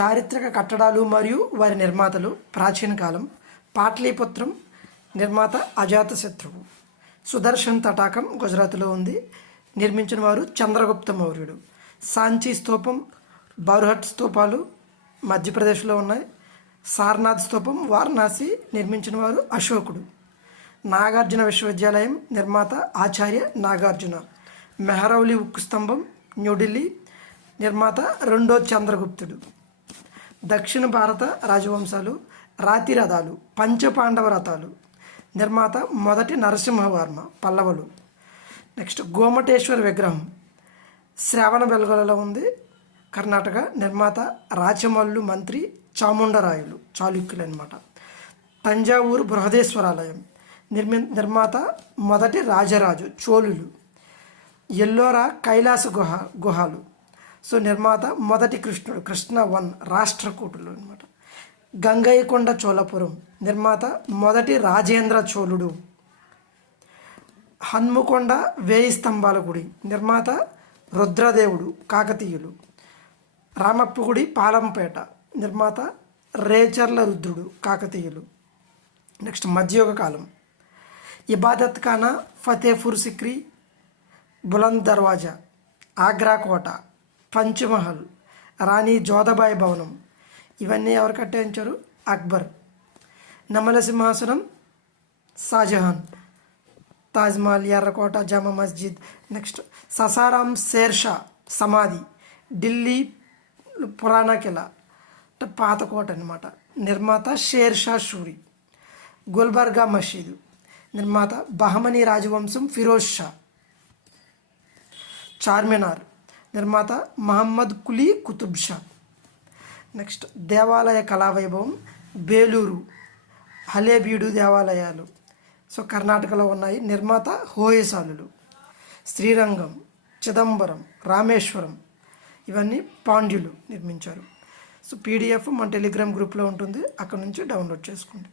చారిత్రక కట్టడాలు మరియు వారి నిర్మాతలు ప్రాచీన కాలం పాట్లీపుత్రం నిర్మాత అజాతశత్రువు. సుదర్శన్ తటాకం గుజరాత్లో ఉంది. నిర్మించిన వారు చంద్రగుప్త మౌర్యుడు. సాంచీ స్తూపం బరుహట్ స్తూపాలు మధ్యప్రదేశ్లో ఉన్నాయి. సారనాథ్ స్తూపం వారణాసి నిర్మించిన వారు అశోకుడు. నాగార్జున విశ్వవిద్యాలయం నిర్మాత ఆచార్య నాగార్జున. మెహరౌలి ఉక్కు స్తంభం న్యూఢిల్లీ నిర్మాత రెండో చంద్రగుప్తుడు. దక్షిణ భారత రాజవంశాలు రాతి రథాలు పంచపాండవ రథాలు నిర్మాత మొదటి నరసింహవర్మ పల్లవులు. నెక్స్ట్ గోమటేశ్వర విగ్రహం. శ్రావణ బెల్గొలలో ఉంది. కర్ణాటక నిర్మాత రాచమల్లు మంత్రి చాముండరాయులు చాళుక్యులు అనమాట తంజావూరు బృహదేశ్వరాలయం. నిర్మి నిర్మాత మొదటి రాజరాజు చోళులు. ఎల్లోరా కైలాస గుహ గుహాలు. సో నిర్మాత మొదటి కృష్ణుడు కృష్ణ వన్ రాష్ట్రకూటులు అనమాట గంగైకొండ చోళపురం నిర్మాత మొదటి రాజేంద్ర చోళుడు. హన్మకొండ వేయి స్తంభాల గుడి నిర్మాత రుద్రదేవుడు కాకతీయులు. రామప్పగుడి పాలంపేట నిర్మాత రేచర్ల రుద్రుడు కాకతీయులు. నెక్స్ట్ మధ్యయుగ కాలం. ఇబాదత్ ఖానా ఫతేపూర్ సిక్రీ బులంద్ దర్వాజా ఆగ్రా కోట. పంచమహల్ రాణి జోధబాయి భవనం. ఇవన్నీ ఎవరు కట్టించారు అక్బర్. నమల సింహాసనం షాజహాన్ తాజ్మహల్ ఎర్రకోట జామా మస్జిద్. నెక్స్ట్ ససారాం షేర్షా సమాధి. ఢిల్లీ పురాణ కిలా పాతకోట అనమాట నిర్మాత షేర్షా షూరి. గుల్బర్గా మసీదు. నిర్మాత బహమనీ రాజవంశం ఫిరోజ్ షా. చార్మినార్. నిర్మాత మహమ్మద్ కులీ కుతుబ్ షా. నెక్స్ట్ దేవాలయ కళావైభవం బేలూరు హలేబీడు దేవాలయాలు. సో కర్ణాటకలో ఉన్నాయి నిర్మాత హోయసాలులు. శ్రీరంగం చిదంబరం రామేశ్వరం ఇవన్నీ పాండ్యులు నిర్మించారు. సో పీడిఎఫ్ మన టెలిగ్రామ్ గ్రూప్లో ఉంటుంది. అక్కడ నుంచి డౌన్లోడ్ చేసుకోండి.